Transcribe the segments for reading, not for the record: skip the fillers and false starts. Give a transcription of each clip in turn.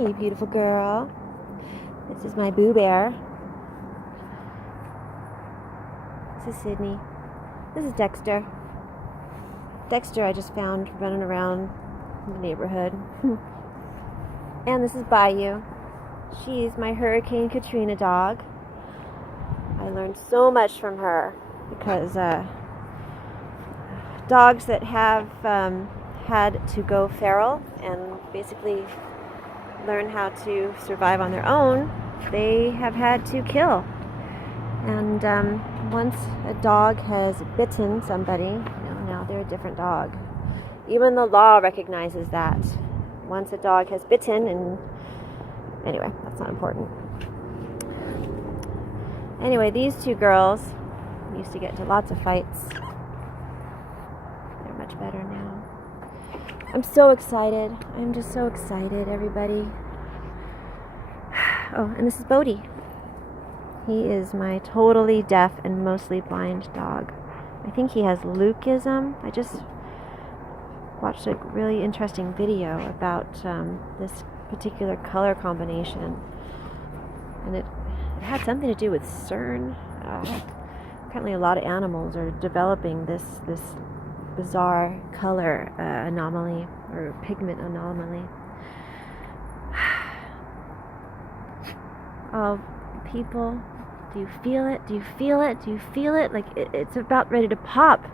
Hey, beautiful girl. This is my Boo Bear. This is Sydney. This is Dexter. Dexter I just found running around in the neighborhood. And this is Bayou. She's my Hurricane Katrina dog. I learned so much from her because dogs that have had to go feral and basically learn how to survive on their own, they have had to kill. And once a dog has bitten somebody, now they're a different dog. Even the law recognizes that. Once a dog has bitten, and anyway, that's not important. Anyway, these two girls used to get into lots of fights. They're much better now. I'm so excited. I'm just so excited, everybody. Oh, and this is Bodhi. He is my totally deaf and mostly blind dog. I think he has Lukism. I just watched a really interesting video about this particular color combination. And it had something to do with CERN. Apparently a lot of animals are developing this bizarre color anomaly or pigment anomaly. Oh, people, do you feel it? Do you feel it? Do you feel it? Like it's about ready to pop.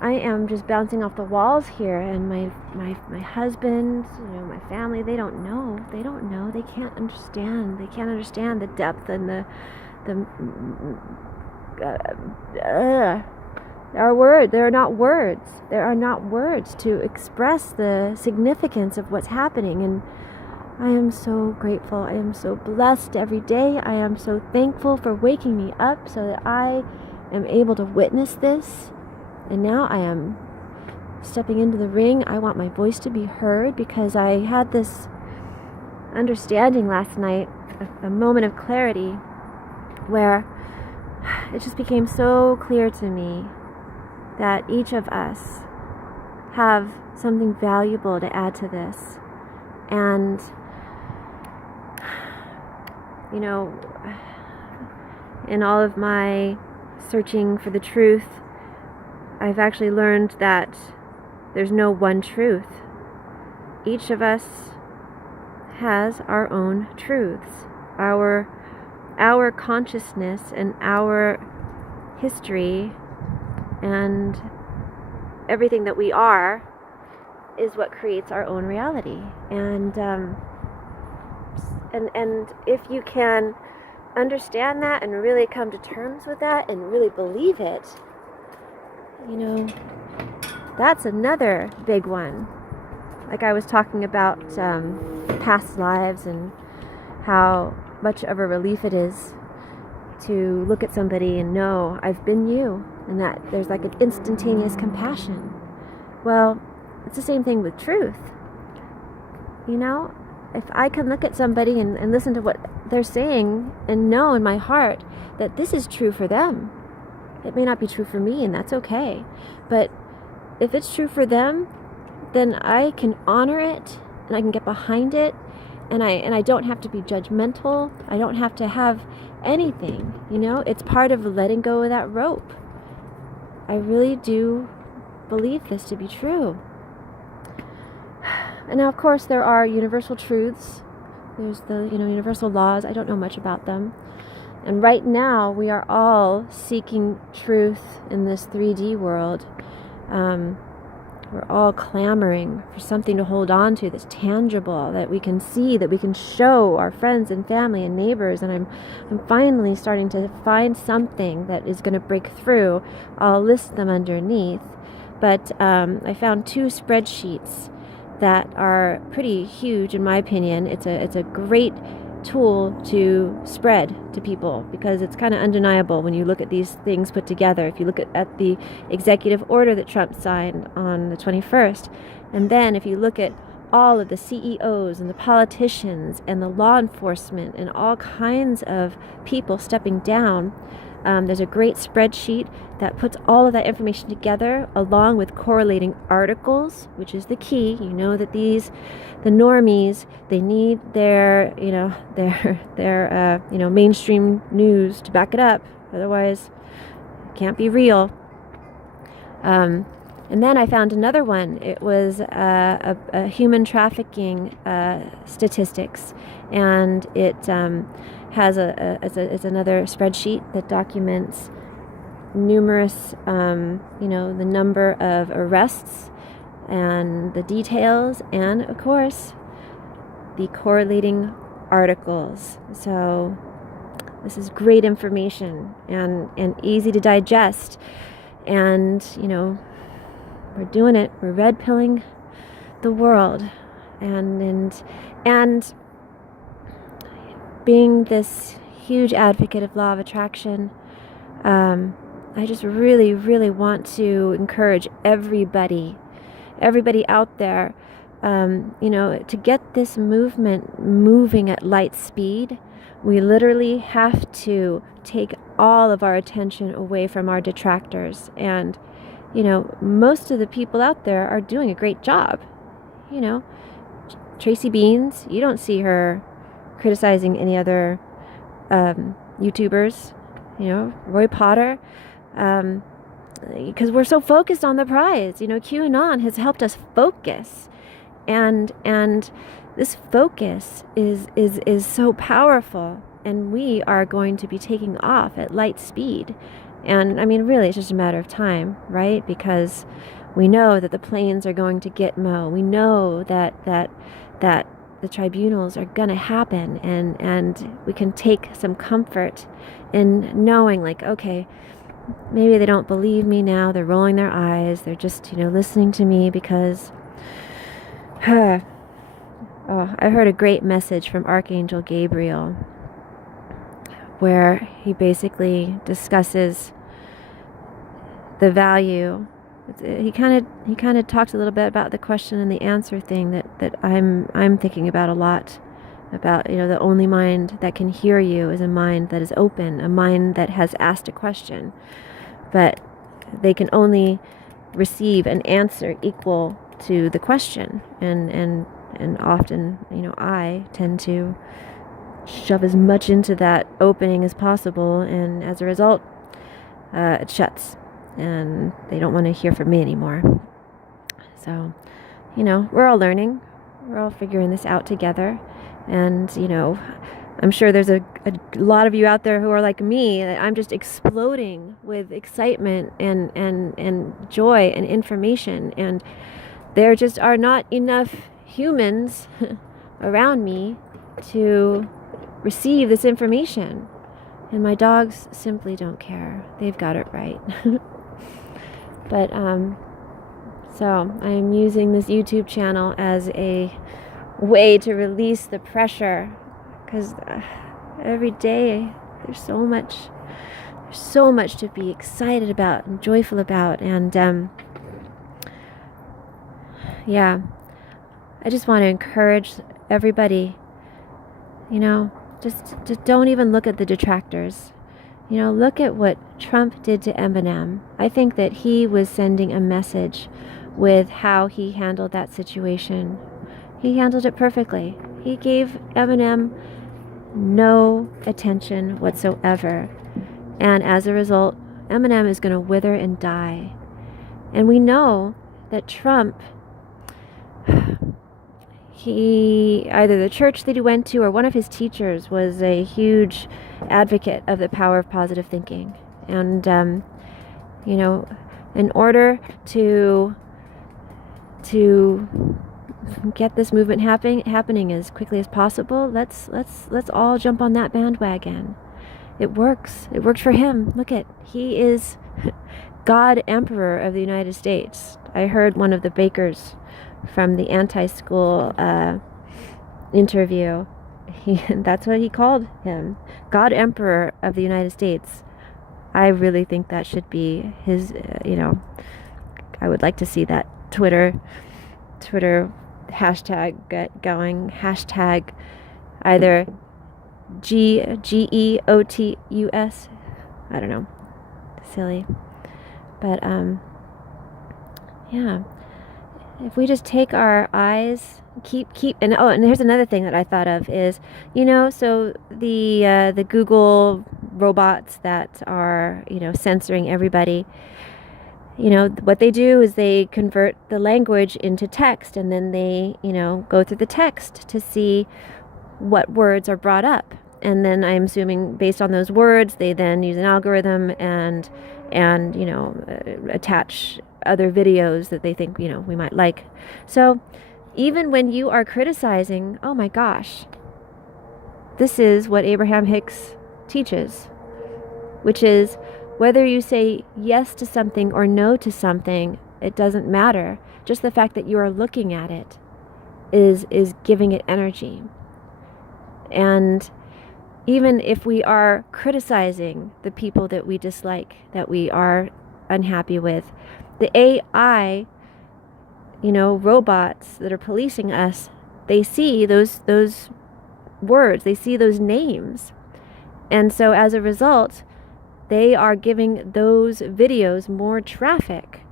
I am just bouncing off the walls here, and my husband, my family, they don't know. They don't know. They can't understand. They can't understand the depth and our word. There are not words. There are not words to express the significance of what's happening. And I am so grateful. I am so blessed every day. I am so thankful for waking me up so that I am able to witness this. And now I am stepping into the ring. I want my voice to be heard because I had this understanding last night, a moment of clarity where it just became so clear to me that each of us have something valuable to add to this. And in all of my searching for the truth, I've actually learned that there's no one truth. Each of us has our own truths. Our consciousness and our history and everything that we are is what creates our own reality. And if you can understand that and really come to terms with that and really believe it, that's another big one. Like I was talking about past lives and how much of a relief it is to look at somebody and know I've been you, and that there's like an instantaneous compassion. Well, it's the same thing with truth. If I can look at somebody and listen to what they're saying and know in my heart that this is true for them. It may not be true for me, and that's okay. But if it's true for them, then I can honor it and I can get behind it, and I don't have to be judgmental. I don't have to have anything. It's part of letting go of that rope. I really do believe this to be true. And now, of course, there are universal truths. There's the universal laws. I don't know much about them. And right now, we are all seeking truth in this 3D world. We're all clamoring for something to hold on to that's tangible, that we can see, that we can show our friends and family and neighbors. And I'm finally starting to find something that is going to break through. I'll list them underneath. But I found 2 spreadsheets that are pretty huge, in my opinion. It's a great tool to spread to people because it's kind of undeniable when you look at these things put together. If you look at the executive order that Trump signed on the 21st, and then if you look at all of the CEOs and the politicians and the law enforcement and all kinds of people stepping down, There's a great spreadsheet that puts all of that information together along with correlating articles, which is the key. You know that the normies, they need their, mainstream news to back it up. Otherwise, it can't be real. And then I found another one. It was a human trafficking statistics, and it has it's another spreadsheet that documents numerous, the number of arrests and the details, and of course the correlating articles. So this is great information and easy to digest, and we're doing it. We're red pilling the world, and being this huge advocate of law of attraction, I just really, really want to encourage everybody out there, to get this movement moving at light speed. We literally have to take all of our attention away from our detractors. And most of the people out there are doing a great job. Tracy Beans, you don't see her criticizing any other YouTubers. Roy Potter, because we're so focused on the prize. QAnon has helped us focus, and this focus is so powerful, and we are going to be taking off at light speed. And I mean, really, it's just a matter of time, right? Because we know that the planes are going to Gitmo. We know that the tribunals are going to happen, and we can take some comfort in knowing, like, okay, maybe they don't believe me now. They're rolling their eyes. They're just, listening to me because... I heard a great message from Archangel Gabriel, where he basically discusses the value. He kind of talks a little bit about the question and the answer thing that I'm thinking about a lot. About, the only mind that can hear you is a mind that is open, a mind that has asked a question, but they can only receive an answer equal to the question, and often, I tend to shove as much into that opening as possible, and as a result, it shuts, and they don't want to hear from me anymore. So, we're all learning, we're all figuring this out together, and I'm sure there's a lot of you out there who are like me. I'm just exploding with excitement and joy and information, and there just are not enough humans around me to receive this information. And my dogs simply don't care. They've got it right. But so I am using this YouTube channel as a way to release the pressure, because every day there's so much to be excited about and joyful about. And I just want to encourage everybody, just don't even look at the detractors. Look at what Trump did to Eminem. I think that he was sending a message with how he handled that situation. He handled it perfectly. He gave Eminem no attention whatsoever. And as a result, Eminem is going to wither and die. And we know that Trump, either the church that he went to or one of his teachers was a huge advocate of the power of positive thinking. And, in order to get this movement happening as quickly as possible, let's all jump on that bandwagon. It works. It worked for him. He is God Emperor of the United States. I heard one of the bakers from the anti-school interview. That's what he called him, God Emperor of the United States. I really think that should be his. I would like to see that Twitter hashtag get going. Hashtag either GEOTUS I don't know. Silly. But, yeah. If we just take our eyes, and here's another thing that I thought of is, so the Google robots that are, censoring everybody, what they do is they convert the language into text, and then they, go through the text to see what words are brought up. And then I'm assuming based on those words, they then use an algorithm and attach other videos that they think, we might like. So even when you are criticizing, oh my gosh, this is what Abraham Hicks teaches, which is whether you say yes to something or no to something, it doesn't matter. Just the fact that you are looking at it is giving it energy. And even if we are criticizing the people that we dislike, that we are unhappy with, the AI, robots that are policing us, they see those words, they see those names. And so as a result, they are giving those videos more traffic.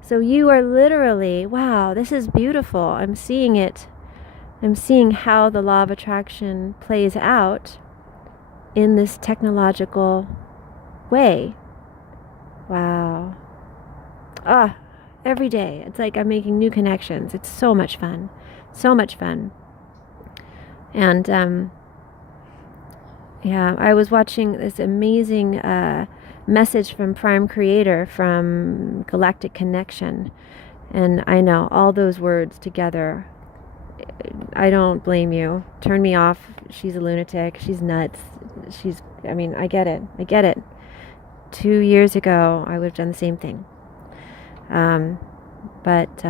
So you are literally, wow, this is beautiful. I'm seeing it. I'm seeing how the law of attraction plays out in this technological way. Wow. Every day. It's like I'm making new connections. It's so much fun. So much fun. And, I was watching this amazing message from Prime Creator from Galactic Connection. And I know all those words together, I don't blame you. Turn me off. She's a lunatic. She's nuts. I get it. 2 years ago, I would have done the same thing. But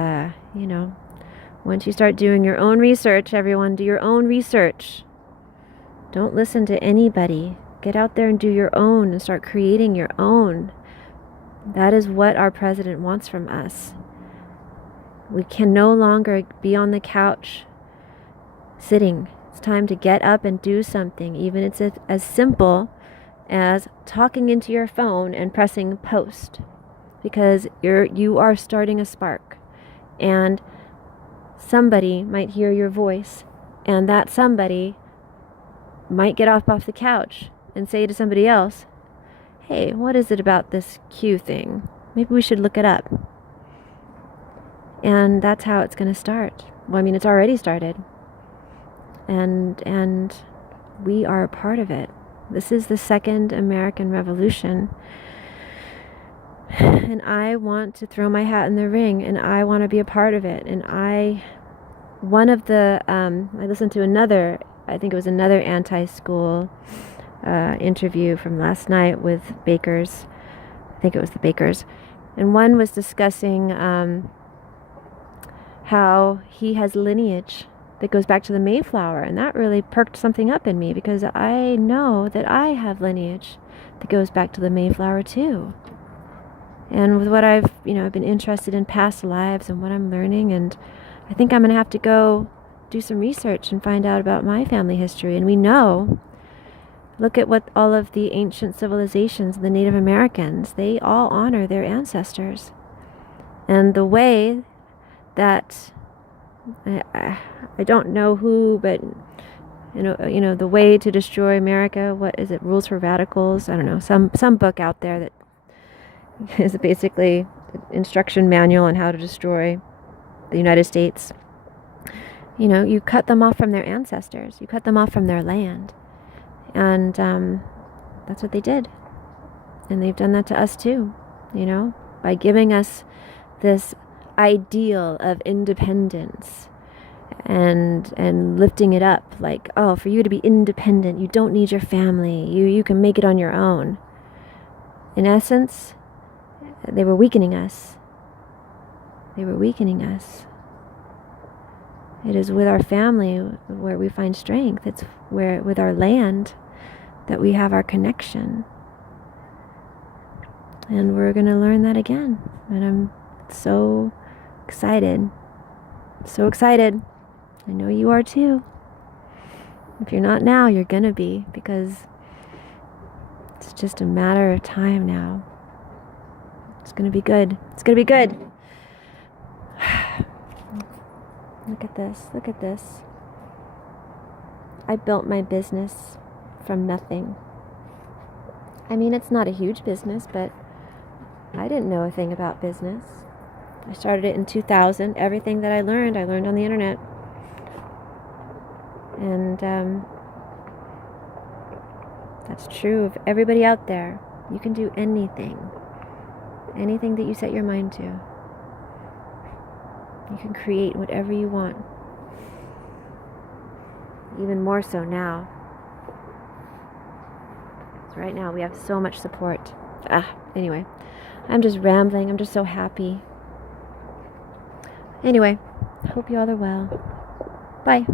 once you start doing your own research, everyone, do your own research. Don't listen to anybody. Get out there and do your own and start creating your own. That is what our president wants from us. We can no longer be on the couch sitting. It's time to get up and do something, even if it's as simple as talking into your phone and pressing post, because you are starting a spark, and somebody might hear your voice, and that somebody might get off the couch and say to somebody else, hey, what is it about this Q thing? Maybe we should look it up. And that's how it's going to start. Well, it's already started. And we are a part of it. This is the second American Revolution. And I want to throw my hat in the ring, and I want to be a part of it. And I listened to another anti-school interview from last night with bakers. I think it was the bakers. And one was discussing how he has lineage that goes back to the Mayflower, and that really perked something up in me, because I know that I have lineage that goes back to the Mayflower too. And with what I've been interested in past lives and what I'm learning, and I think I'm going to have to go do some research and find out about my family history. And we know, look at what all of the ancient civilizations, the Native Americans, they all honor their ancestors. And the way that, I don't know who, but the way to destroy America, what is it, Rules for Radicals? I don't know, some book out there that is basically an instruction manual on how to destroy the United States. You cut them off from their ancestors. You cut them off from their land. And that's what they did. And they've done that to us too, by giving us this ideal of independence and lifting it up like, oh, for you to be independent, you don't need your family. You can make it on your own. In essence, they were weakening us. They were weakening us. It is with our family where we find strength. It's where, with our land, that we have our connection. And we're going to learn that again. And I'm so excited. So excited. I know you are too. If you're not now, you're going to be, because It's just a matter of time now. It's going to be good. It's going to be good. Look at this. Look at this. I built my business from nothing. I mean, it's not a huge business, but I didn't know a thing about business. I started it in 2000. Everything that I learned on the internet. And that's true of everybody out there. You can do anything. Anything that you set your mind to. You can create whatever you want. Even more so now. So right now we have so much support. Anyway, I'm just rambling. I'm just so happy. Anyway, hope you all are well. Bye.